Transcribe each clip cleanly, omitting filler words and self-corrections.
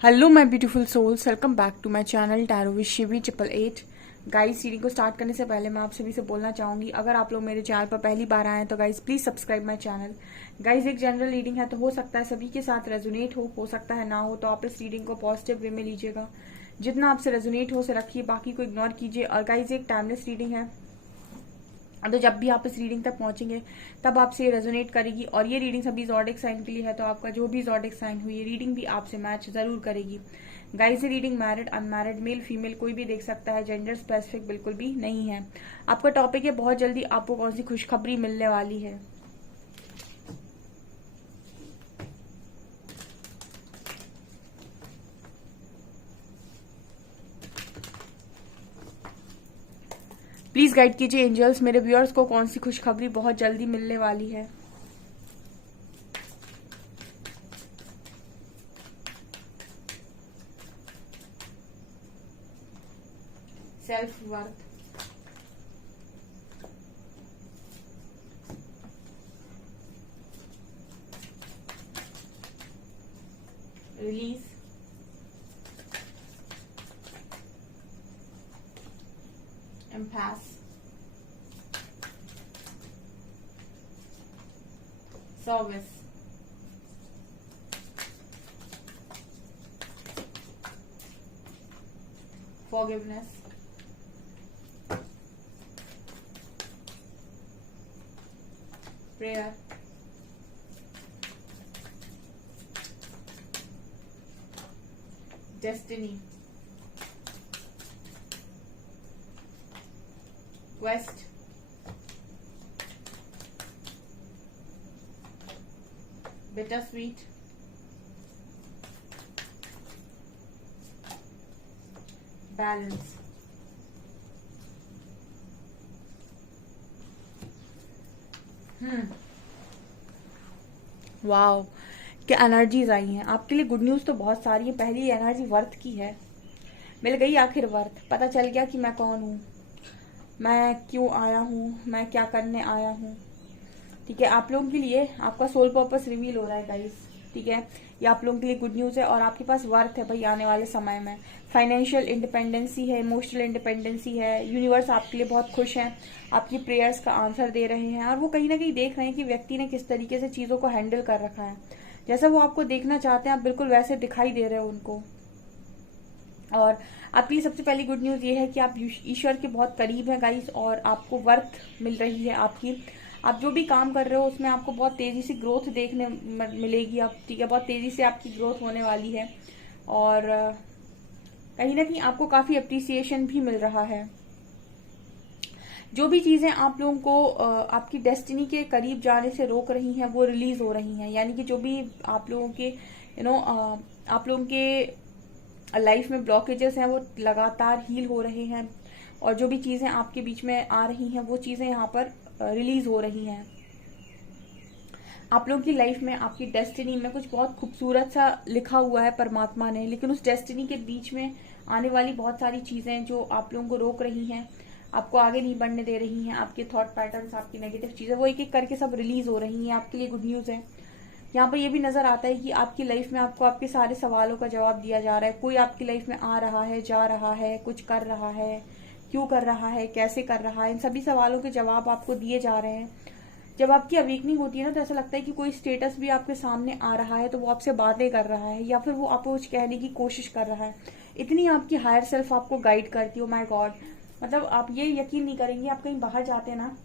Hello my beautiful souls, welcome back to my channel tarot with Shivi 888। Guys, reading को start करने से पहले मैं आप सभी से बोलना चाहूंगी, अगर आप लोग मेरे चैनल पर पहली बार आए हैं तो guys please subscribe my channel. Guys, एक जनरल रीडिंग है तो हो सकता है सभी के साथ रेजोनेट हो सकता है ना हो, तो आप इस रीडिंग को पॉजिटिव वे में लीजिएगा। जितना आपसे रेजोनेट हो उसे रखिए, बाकी को इग्नोर कीजिए। और गाइस, एक टाइमलेस रीडिंग है, तो जब भी आप इस रीडिंग तक पहुंचेंगे तब आपसे रेजोनेट करेगी। और ये रीडिंग सभी ज़ोडिक साइन के लिए है, तो आपका जो भी ज़ोडिक साइन हुई, ये रीडिंग भी आपसे मैच जरूर करेगी। गाइस, ये reading married unmarried male female कोई भी देख सकता है, जेंडर स्पेसिफिक बिल्कुल भी नहीं है। आपका टॉपिक है बहुत जल्दी आपको कौन सी खुशखबरी मिलने वाली है। प्लीज गाइड कीजिए एंजल्स, मेरे व्यूअर्स को कौन सी खुशखबरी बहुत जल्दी मिलने वाली है। Self worth, release, empath, service, forgiveness, prayer, destiny, quest, bittersweet, balance। Wow, क्या एनर्जीज आई हैं आपके लिए। गुड न्यूज तो बहुत सारी है। पहली एनर्जी वर्थ की है, मिल गई आखिर वर्थ। पता चल गया कि मैं कौन हूँ, मैं क्यों आया हूँ, मैं क्या करने आया हूँ। ठीक है, आप लोगों के लिए आपका सोल पर्पस रिवील हो रहा है गाइस। ठीक है, ये आप लोगों के लिए गुड न्यूज है। और आपके पास वर्थ है भाई आने वाले समय में। फाइनेंशियल इंडिपेंडेंसी है, इमोशनल इंडिपेंडेंसी है। यूनिवर्स आपके लिए बहुत खुश है, आपकी प्रेयर्स का आंसर दे रहे हैं। और वो कहीं ना कहीं देख रहे हैं कि व्यक्ति ने किस तरीके से चीजों को हैंडल कर रखा है। जैसा वो आपको देखना चाहते हैं आप बिल्कुल वैसे दिखाई दे रहे हो उनको। और आपके लिए सबसे पहली गुड न्यूज ये है कि आप ईश्वर के बहुत करीब हैं गाइस, और आपको वर्थ मिल रही है आपकी। आप जो भी काम कर रहे हो उसमें आपको बहुत तेजी से ग्रोथ देखने मिलेगी। आप ठीक है, बहुत तेजी से आपकी ग्रोथ होने वाली है। और कहीं ना कहीं आपको काफी अप्रिसिएशन भी मिल रहा है। जो भी चीजें आप लोगों को आपकी डेस्टिनी के करीब जाने से रोक रही हैं वो रिलीज हो रही हैं। यानी कि जो भी आप लोगों के आप लोगों के लाइफ में ब्लॉकेजेस हैं वो लगातार हील हो रहे हैं। और जो भी चीजें आपके बीच में आ रही हैं वो चीजें यहाँ पर रिलीज हो रही हैं। आप लोगों की लाइफ में आपकी डेस्टिनी में कुछ बहुत खूबसूरत सा लिखा हुआ है परमात्मा ने, लेकिन उस डेस्टिनी के बीच में आने वाली बहुत सारी चीजें जो आप लोगों को रोक रही हैं, आपको आगे नहीं बढ़ने दे रही हैं। आपके थॉट पैटर्न्स, आपकी नेगेटिव चीजें वो एक एक करके सब रिलीज हो रही हैं। आपके लिए गुड न्यूज है। यहाँ पर ये भी नजर आता है कि आपकी लाइफ में आपको आपके सारे सवालों का जवाब दिया जा रहा है। कोई आपकी लाइफ में आ रहा है, जा रहा है, कुछ कर रहा है, क्यों कर रहा है, कैसे कर रहा है, इन सभी सवालों के जवाब आपको दिए जा रहे हैं। जब आपकी अवेकनिंग होती है ना तो ऐसा लगता है कि कोई स्टेटस भी आपके सामने आ रहा है तो वो आपसे बातें कर रहा है, या फिर वो आपको कुछ कहने की कोशिश कर रहा है। इतनी आपकी हायर सेल्फ आपको गाइड करती हो, माय गॉड। मतलब आप ये यकीन नहीं करेंगे, आप कहीं बाहर जाते हैं ना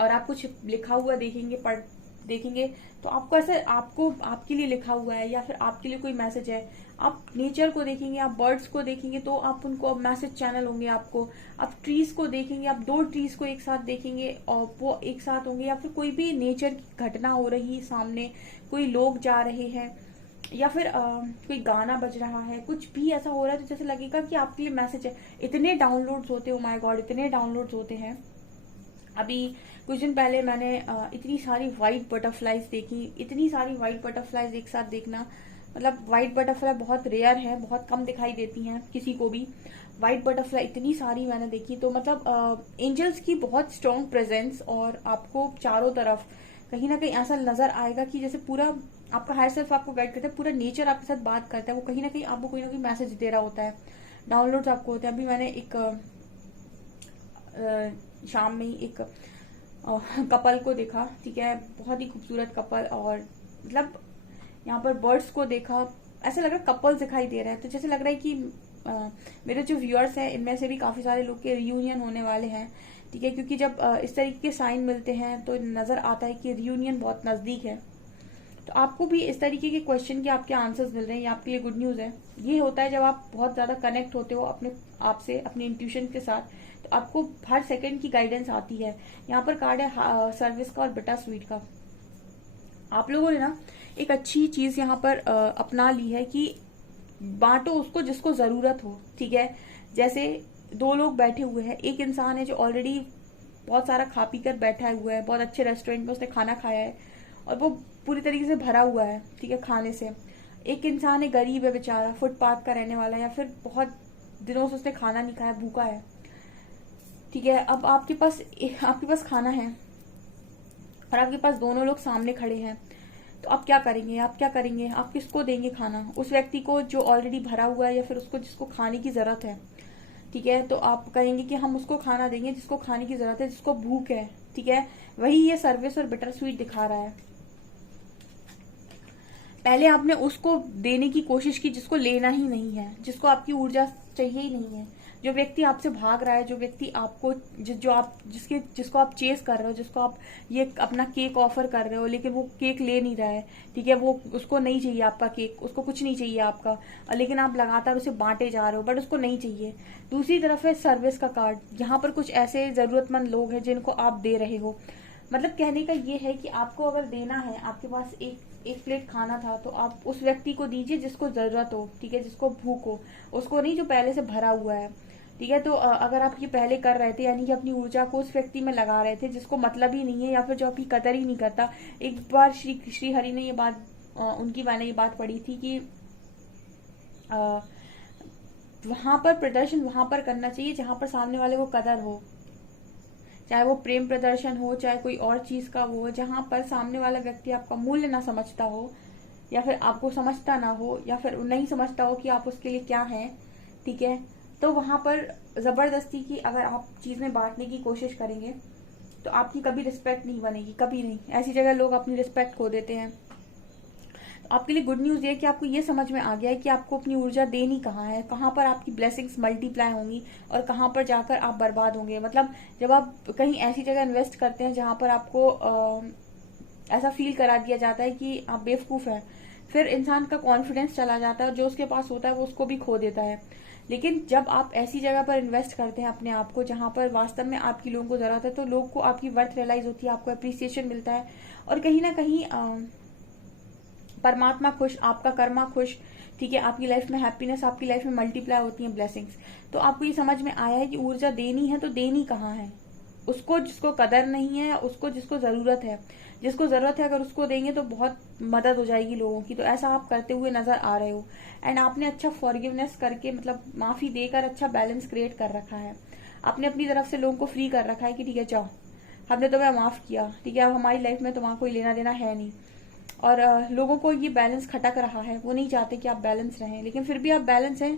और आप कुछ लिखा हुआ देखेंगे तो आपको ऐसे आपको आपके लिए लिखा हुआ है या फिर आपके लिए कोई मैसेज है। आप नेचर को देखेंगे, आप बर्ड्स को देखेंगे तो आप उनको मैसेज चैनल होंगे आपको। आप ट्रीज को देखेंगे, आप दो ट्रीज को एक साथ देखेंगे और वो एक साथ होंगे। या फिर कोई भी नेचर की घटना हो रही सामने, कोई लोग जा रहे हैं, या फिर कोई गाना बज रहा है, कुछ भी ऐसा हो रहा है तो जैसे लगेगा कि आपके लिए मैसेज है। इतने डाउनलोड्स होते हैं, माय गॉड, इतने डाउनलोड्स होते हैं। अभी कुछ दिन पहले मैंने इतनी सारी व्हाइट बटरफ्लाईज देखी। इतनी सारी व्हाइट बटरफ्लाईज एक साथ देखना, मतलब व्हाइट बटरफ्लाई बहुत रेयर है, बहुत कम दिखाई देती हैं किसी को भी। व्हाइट बटरफ्लाई इतनी सारी मैंने देखी, तो मतलब एंजल्स की बहुत स्ट्रॉन्ग प्रेजेंस। और आपको चारों तरफ कहीं ना कहीं ऐसा नजर आएगा कि जैसे पूरा आपका हायर सेल्फ आपको गाइड करता है, पूरा नेचर आपके साथ बात करता है, वो कहीं ना कहीं आपको कोई ना कोई मैसेज दे रहा होता है, डाउनलोड्स आपको होते हैं। अभी मैंने एक शाम में ही एक कपल को देखा, ठीक है, बहुत ही खूबसूरत कपल, और मतलब यहाँ पर बर्ड्स को देखा, ऐसा लग रहा है कपल्स दिखाई दे रहे हैं। तो जैसे लग रहा है कि मेरे जो व्यूअर्स हैं इनमें से भी काफी सारे लोग के रियूनियन होने वाले हैं, ठीक है, क्योंकि जब इस तरीके के साइन मिलते हैं तो नजर आता है कि रियूनियन बहुत नजदीक है। तो आपको भी इस तरीके के क्वेश्चन के आपके आंसर्स मिल रहे हैं, ये आपके लिए गुड न्यूज है। ये होता है जब आप बहुत ज्यादा कनेक्ट होते हो अपने आप से, अपने इंट्यूशन के साथ, तो आपको हर सेकंड की गाइडेंस आती है। यहाँ पर कार्ड है सर्विस का और बिटा स्वीट का। आप लोगों ने ना एक अच्छी चीज यहाँ पर अपना ली है कि बांटो उसको जिसको जरूरत हो, ठीक है। जैसे दो लोग बैठे हुए हैं, एक इंसान है जो ऑलरेडी बहुत सारा खा पी कर बैठा हुआ है, बहुत अच्छे रेस्टोरेंट में उसने खाना खाया है और वो पूरी तरीके से भरा हुआ है, ठीक है, खाने से। एक इंसान है, गरीब है बेचारा, फुटपाथ का रहने वाला है, या फिर बहुत दिनों से उसने खाना नहीं खाया, भूखा है, ठीक है। अब आपके पास खाना है और आपके पास दोनों लोग सामने खड़े हैं, तो आप क्या करेंगे? आप किसको देंगे खाना? उस व्यक्ति को जो ऑलरेडी भरा हुआ है, या फिर उसको जिसको खाने की जरूरत है, ठीक है। तो आप कहेंगे कि हम उसको खाना देंगे जिसको खाने की जरूरत है, जिसको भूख है, ठीक है। वही ये सर्विस और बिटर स्वीट दिखा रहा है। पहले आपने उसको देने की कोशिश की जिसको लेना ही नहीं है, जिसको आपकी ऊर्जा चाहिए ही नहीं है, जो व्यक्ति आपसे भाग रहा है, जो व्यक्ति आपको जिसको आप चेस कर रहे हो, जिसको आप ये अपना केक ऑफर कर रहे हो, लेकिन वो केक ले नहीं रहा है, ठीक है, वो उसको नहीं चाहिए आपका केक, उसको कुछ नहीं चाहिए आपका, लेकिन आप लगातार उसे बांटे जा रहे हो, बट उसको नहीं चाहिए। दूसरी तरफ है सर्विस का कार्ड। यहाँ पर कुछ ऐसे जरूरतमंद लोग हैं जिनको आप दे रहे हो। मतलब कहने का ये है कि आपको अगर देना है, आपके पास एक प्लेट खाना था, तो आप उस व्यक्ति को दीजिए जिसको जरूरत हो, ठीक है, जिसको भूख हो, उसको नहीं जो पहले से भरा हुआ है, ठीक है। तो अगर आप ये पहले कर रहे थे, यानी कि अपनी ऊर्जा को उस व्यक्ति में लगा रहे थे जिसको मतलब ही नहीं है, या फिर जो आपकी कदर ही नहीं करता। एक बार श्री हरि ने ये बात उनकी मैंने ये बात पढ़ी थी कि वहां पर प्रदर्शन वहां पर करना चाहिए जहां पर सामने वाले को कदर हो, चाहे वो प्रेम प्रदर्शन हो, चाहे कोई और चीज का वो हो, जहां पर सामने वाला व्यक्ति आपका मूल्य ना समझता हो, या फिर आपको समझता ना हो, या फिर नहीं समझता हो कि आप उसके लिए क्या हैं, ठीक है। तो वहां पर जबरदस्ती की अगर आप चीजें बांटने की कोशिश करेंगे तो आपकी कभी रिस्पेक्ट नहीं बनेगी, कभी नहीं। ऐसी जगह लोग अपनी रिस्पेक्ट खो देते हैं। तो आपके लिए गुड न्यूज ये है कि आपको ये समझ में आ गया है कि आपको अपनी ऊर्जा देनी कहाँ है, कहाँ पर आपकी ब्लेसिंग्स मल्टीप्लाई होंगी और कहाँ पर जाकर आप बर्बाद होंगे। मतलब जब आप कहीं ऐसी जगह इन्वेस्ट करते हैं जहां पर आपको ऐसा फील करा दिया जाता है कि आप बेवकूफ हैं, फिर इंसान का कॉन्फिडेंस चला जाता है और जो उसके पास होता है वो उसको भी खो देता है। लेकिन जब आप ऐसी जगह पर इन्वेस्ट करते हैं अपने आप को जहां पर वास्तव में आपकी लोगों को जरूरत है, तो लोग को आपकी वर्थ रियलाइज होती है, आपको अप्रिसिएशन मिलता है, और कहीं ना कहीं परमात्मा खुश, आपका कर्मा खुश, ठीक है, आपकी लाइफ में हैप्पीनेस, आपकी लाइफ में मल्टीप्लाई होती है ब्लेसिंग्स। तो आपको ये समझ में आया है कि ऊर्जा देनी है तो देनी कहाँ है? उसको जिसको कदर नहीं है, उसको जिसको जरूरत है। जिसको जरूरत है अगर उसको देंगे तो बहुत मदद हो जाएगी लोगों की। तो ऐसा आप करते हुए नजर आ रहे हो, एंड आपने अच्छा फॉरगिवनेस करके, मतलब माफी देकर अच्छा बैलेंस क्रिएट कर रखा है। आपने अपनी तरफ से लोगों को फ्री कर रखा है कि ठीक है जाओ, हमने तुम्हें माफ किया, ठीक है, अब हमारी लाइफ में तुम्हारा कोई लेना देना है नहीं। और लोगों को ये बैलेंस खटक रहा है, वो नहीं चाहते कि आप बैलेंस रहें, लेकिन फिर भी आप बैलेंस हैं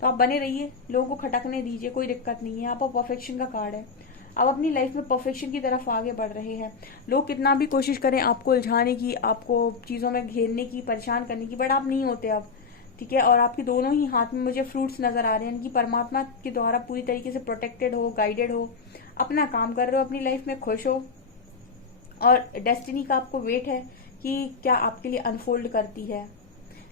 तो आप बने रहिए, लोगों को खटकने दीजिए, कोई दिक्कत नहीं है। आपका परफेक्शन का कार्ड है, आप अपनी लाइफ में परफेक्शन की तरफ आगे बढ़ रहे हैं। लोग कितना भी कोशिश करें आपको उलझाने की, आपको चीजों में घेरने की, परेशान करने की, बट आप नहीं होते अब, ठीक है। और आपके दोनों ही हाथ में मुझे फ्रूट्स नजर आ रहे हैं, यानी कि परमात्मा के द्वारा पूरी तरीके से प्रोटेक्टेड हो, गाइडेड हो, अपना काम कर रहे हो, अपनी लाइफ में खुश हो, और डेस्टिनी का आपको वेट है कि क्या आपके लिए अनफोल्ड करती है।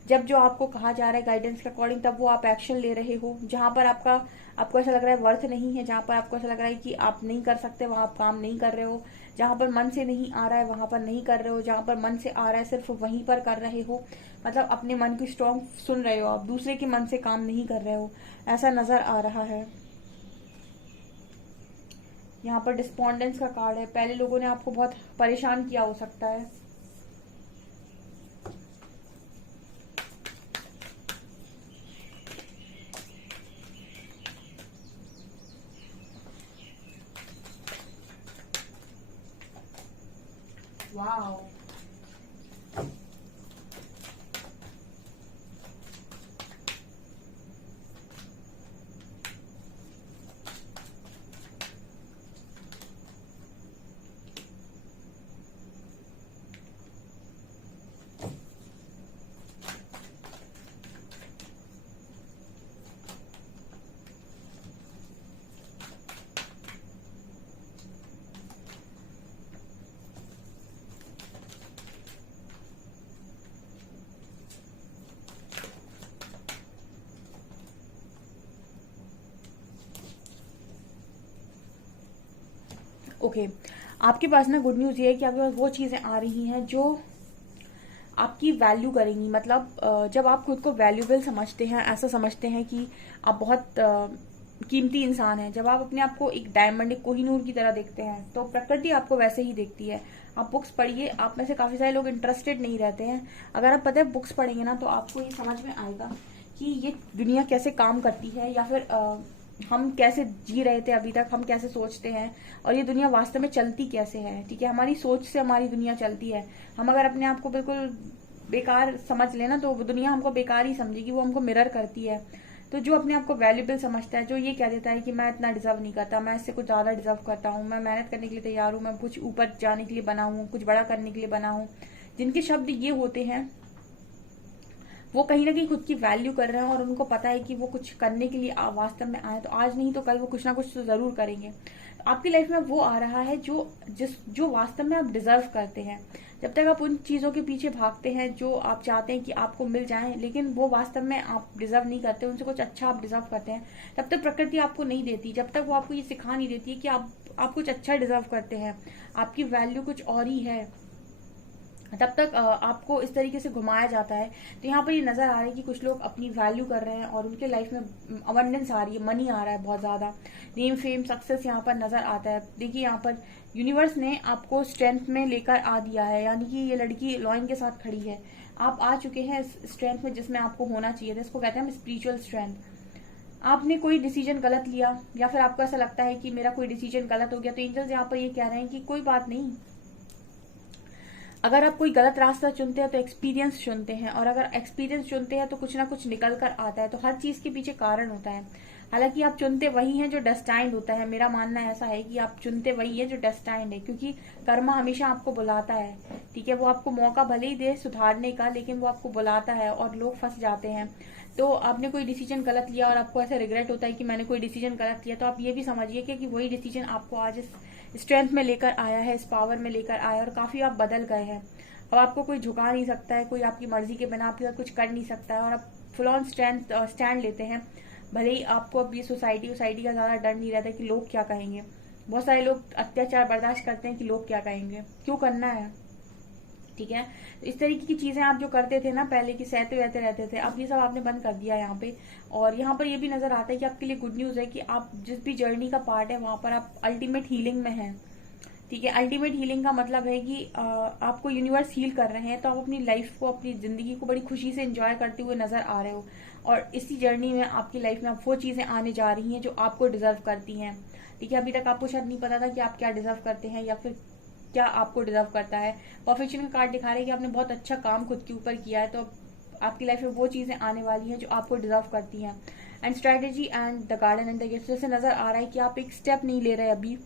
जब जो आपको कहा जा रहा है गाइडेंस के अकॉर्डिंग, तब वो आप एक्शन ले रहे हो। जहां पर आपको ऐसा लग रहा है वर्थ नहीं है, जहां पर आपको ऐसा लग रहा है कि आप नहीं कर सकते, वहां आप काम नहीं कर रहे हो। जहां पर मन से नहीं आ रहा है वहां पर नहीं कर रहे हो, जहां पर मन से आ रहा है सिर्फ वहीं पर कर रहे हो। मतलब अपने मन की स्ट्रॉन्ग सुन रहे हो आप, दूसरे के मन से काम नहीं कर रहे हो, ऐसा नजर आ रहा है। यहाँ पर डिस्पॉन्डेंस का कार्ड है, पहले लोगों ने आपको बहुत परेशान किया हो सकता है। वाओ, ओके, आपके पास ना गुड न्यूज़ ये है कि आपके पास वो चीज़ें आ रही हैं जो आपकी वैल्यू करेंगी। मतलब जब आप खुद को वैल्यूबल समझते हैं, ऐसा समझते हैं कि आप बहुत कीमती इंसान हैं, जब आप अपने आप को एक डायमंड, एक कोहिनूर की तरह देखते हैं, तो प्रकृति आपको वैसे ही देखती है। आप बुक्स पढ़िए, आप में से काफ़ी सारे लोग इंटरेस्टेड नहीं रहते हैं। अगर आप पता है बुक्स पढ़ेंगे ना, तो आपको ये समझ में आएगा कि ये दुनिया कैसे काम करती है, या फिर हम कैसे जी रहे थे अभी तक, हम कैसे सोचते हैं, और ये दुनिया वास्तव में चलती कैसे है। ठीक है, हमारी सोच से हमारी दुनिया चलती है। हम अगर अपने आप को बिल्कुल बेकार समझ लेना, तो दुनिया हमको बेकार ही समझेगी, वो हमको मिरर करती है। तो जो अपने आप को वैल्यूबल समझता है, जो ये कह देता है कि मैं इतना डिजर्व नहीं करता, मैं इससे कुछ ज़्यादा डिजर्व करता हूँ, मैं मेहनत करने के लिए तैयार हूँ, मैं कुछ ऊपर जाने के लिए बना हूँ, कुछ बड़ा करने के लिए बना हूँ, जिनके शब्द ये होते हैं, वो कहीं ना कहीं खुद की वैल्यू कर रहे हैं और उनको पता है कि वो कुछ करने के लिए वास्तव में आए, तो आज नहीं तो कल वो कुछ ना कुछ तो जरूर करेंगे। तो आपकी लाइफ में वो आ रहा है जो वास्तव में आप डिजर्व करते हैं। जब तक आप उन चीजों के पीछे भागते हैं जो आप चाहते हैं कि आपको मिल जाएं, लेकिन वो वास्तव में आप डिजर्व नहीं करते, उनसे कुछ अच्छा आप डिजर्व करते हैं, तब तक प्रकृति आपको नहीं देती। जब तक वो आपको ये सिखा नहीं देती है कि आप कुछ अच्छा डिजर्व करते हैं, आपकी वैल्यू कुछ और ही है, तब तक आपको इस तरीके से घुमाया जाता है। तो यहाँ पर ये नजर आ रहा है कि कुछ लोग अपनी वैल्यू कर रहे हैं और उनके लाइफ में अबंडेंस आ रही है, मनी आ रहा है बहुत ज्यादा, नेम फेम सक्सेस यहाँ पर नजर आता है। देखिए यहाँ पर यूनिवर्स ने आपको स्ट्रेंथ में लेकर आ दिया है, यानी कि ये लड़की लॉइन के साथ खड़ी है, आप आ चुके हैं स्ट्रेंथ में जिसमें आपको होना चाहिए था। इसको कहते हैं हम स्पिरिचुअल स्ट्रेंथ। आपने कोई डिसीजन गलत लिया, या फिर आपको ऐसा लगता है कि मेरा कोई डिसीजन गलत हो गया, तो एंजल्स यहाँ पर ये कह रहे हैं कि कोई बात नहीं, अगर आप कोई गलत रास्ता चुनते हैं तो एक्सपीरियंस चुनते हैं, और अगर एक्सपीरियंस चुनते हैं तो कुछ ना कुछ निकल कर आता है। तो हर चीज के पीछे कारण होता है। हालांकि आप चुनते वही हैं जो डेस्टाइंड होता है। मेरा मानना ऐसा है कि आप चुनते वही है जो डेस्टाइंड है, क्योंकि कर्मा हमेशा आपको बुलाता है। ठीक है, वो आपको मौका भले ही दे सुधारने का, लेकिन वो आपको बुलाता है और लोग फंस जाते हैं। तो आपने कोई डिसीजन गलत लिया और आपको ऐसा रिग्रेट होता है कि मैंने कोई डिसीजन गलत लिया, तो आप ये भी समझिए कि वही डिसीजन आपको आज इस स्ट्रेंथ में लेकर आया है, इस पावर में लेकर आया है, और काफी आप बदल गए हैं। अब आपको कोई झुका नहीं सकता है, कोई आपकी मर्जी के बिना आपके साथ कुछ कर नहीं सकता है, और आप फुल ऑन स्टैंड लेते हैं। भले ही आपको अब ये सोसाइटी का ज्यादा डर नहीं रहता कि लोग क्या कहेंगे। बहुत सारे लोग अत्याचार बर्दाश्त करते हैं कि लोग क्या कहेंगे, क्यों करना है। ठीक है, तो इस तरीके की चीजें आप जो करते थे ना पहले, की सहते वहते रहते थे, अब ये सब आपने बंद कर दिया यहाँ पे। और यहाँ पर ये भी नजर आता है कि आपके लिए गुड न्यूज है कि आप जिस भी जर्नी का पार्ट है, वहां पर आप अल्टीमेट हीलिंग में हैं। ठीक है, अल्टीमेट हीलिंग का मतलब है कि आपको यूनिवर्स हील कर रहे हैं, तो आप अपनी लाइफ को, अपनी जिंदगी को बड़ी खुशी से एंजॉय करते हुए नजर आ रहे हो। और इसी जर्नी में आपकी लाइफ में आप वो चीजें आने जा रही हैं जो आपको डिजर्व करती हैं। ठीक है, अभी तक आपको शायद नहीं पता था कि आप क्या डिजर्व करते हैं, या फिर क्या आपको डिजर्व करता है। परफेक्शन का कार्ड दिखा रहे हैं कि आपने बहुत अच्छा काम खुद के ऊपर किया है, तो आपकी लाइफ में वो चीजें आने वाली हैं जो आपको डिजर्व करती हैं। And strategy and the garden and the gift, जैसे नजर आ रहा है कि आप एक स्टेप नहीं ले रहे अभी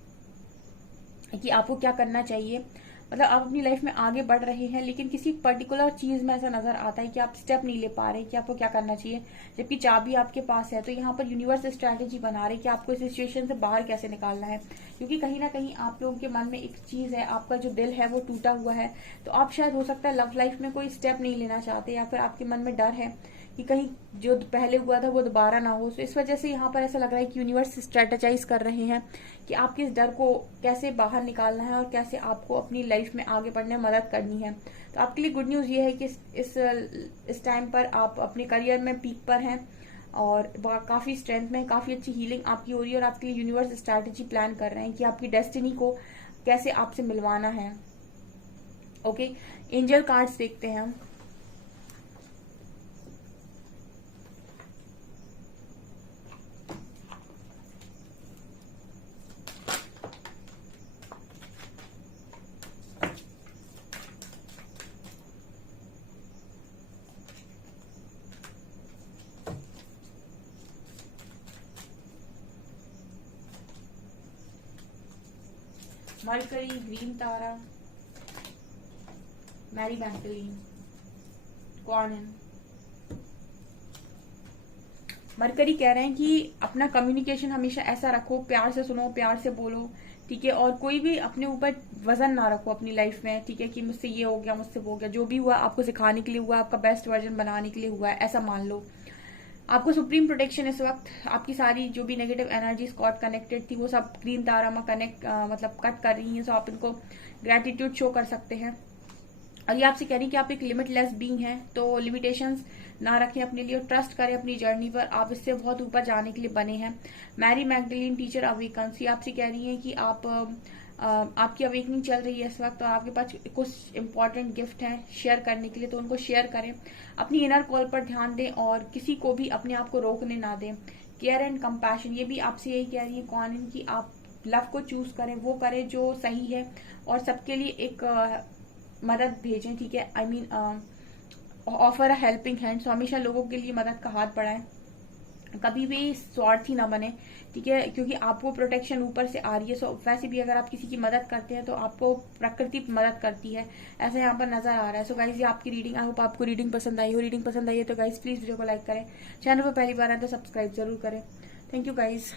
कि आपको क्या करना चाहिए। मतलब आप अपनी लाइफ में आगे बढ़ रहे हैं, लेकिन किसी पर्टिकुलर चीज में ऐसा नजर आता है कि आप स्टेप नहीं ले पा रहे कि आपको क्या करना चाहिए, जबकि चाबी आपके पास है। तो यहाँ पर यूनिवर्स स्ट्रैटेजी बना रहे कि आपको इस सिचुएशन से बाहर कैसे निकालना है, क्योंकि कहीं ना कहीं आप लोगों के मन में एक चीज है, आपका जो दिल है वो टूटा हुआ है। तो आप शायद हो सकता है लव लाइफ में कोई स्टेप नहीं लेना चाहते, या फिर आपके मन में डर है कि कहीं जो पहले हुआ था वो दोबारा ना हो। तो इस वजह से यहाँ पर ऐसा लग रहा है कि यूनिवर्स स्ट्रेटेजाइज कर रहे हैं कि आपके इस डर को कैसे बाहर निकालना है और कैसे आपको अपनी लाइफ में आगे बढ़ने में मदद करनी है। तो आपके लिए गुड न्यूज ये है कि इस टाइम पर आप अपने करियर में पीक पर हैं, और काफी स्ट्रेंथ में, काफी अच्छी हीलिंग आपकी हो रही है, और आपके लिए यूनिवर्स स्ट्रेटेजी प्लान कर रहे हैं कि आपकी डेस्टिनी को कैसे आपसे मिलवाना है। ओके, एंजल कार्ड्स देखते हैं हम। मरकरी, ग्रीन तारा, मैरी मैगडलीन, कॉर्नन। मरकरी कह रहे हैं कि अपना कम्युनिकेशन हमेशा ऐसा रखो, प्यार से सुनो, प्यार से बोलो। ठीक है, और कोई भी अपने ऊपर वजन ना रखो अपनी लाइफ में। ठीक है, कि मुझसे ये हो गया, मुझसे वो हो गया, जो भी हुआ आपको सिखाने के लिए हुआ, आपका बेस्ट वर्जन बनाने के लिए हुआ है, ऐसा मान लो। आपको सुप्रीम प्रोटेक्शन इस वक्त, आपकी सारी जो भी नेगेटिव एनर्जी स्कॉट कनेक्टेड थी वो सब ग्रीन तारा में कनेक्ट मतलब कट कर रही है। सो आप इनको ग्रेटिट्यूड शो कर सकते हैं। और ये आपसे कह रही है कि आप एक लिमिटलेस बीइंग हैं, तो लिमिटेशंस ना रखें अपने लिए और ट्रस्ट करें अपनी जर्नी पर। आप इससे बहुत ऊपर जाने के लिए बने हैं। मैरी मैगडलीन टीचर अवेकन्स, ये आपसे कह रही है कि आपकी अवेकनिंग चल रही है इस वक्त और आपके पास कुछ इंपॉर्टेंट गिफ्ट है शेयर करने के लिए, तो उनको शेयर करें। अपनी इनर कॉल पर ध्यान दें और किसी को भी अपने आप को रोकने ना दें। केयर एंड कंपैशन, ये भी आपसे यही कह रही है कॉइन की आप लव को चूज करें, वो करें जो सही है और सबके लिए एक मदद भेजें, ठीक है। I mean offer a helping hand, so हमेशा लोगों के लिए मदद का हाथ बढ़ाएं, कभी भी स्वार्थी ना बने, ठीक है, क्योंकि आपको प्रोटेक्शन ऊपर से आ रही है। सो वैसे भी अगर आप किसी की मदद करते हैं तो आपको प्रकृति मदद करती है, ऐसा यहाँ पर नजर आ रहा है। सो गाइज ये आपकी रीडिंग, आई होप आपको रीडिंग पसंद आई हो। रीडिंग पसंद आई है तो गाइज प्लीज वीडियो को लाइक करें, चैनल पर पहली बार आए तो सब्सक्राइब जरूर करें। Thank you guys.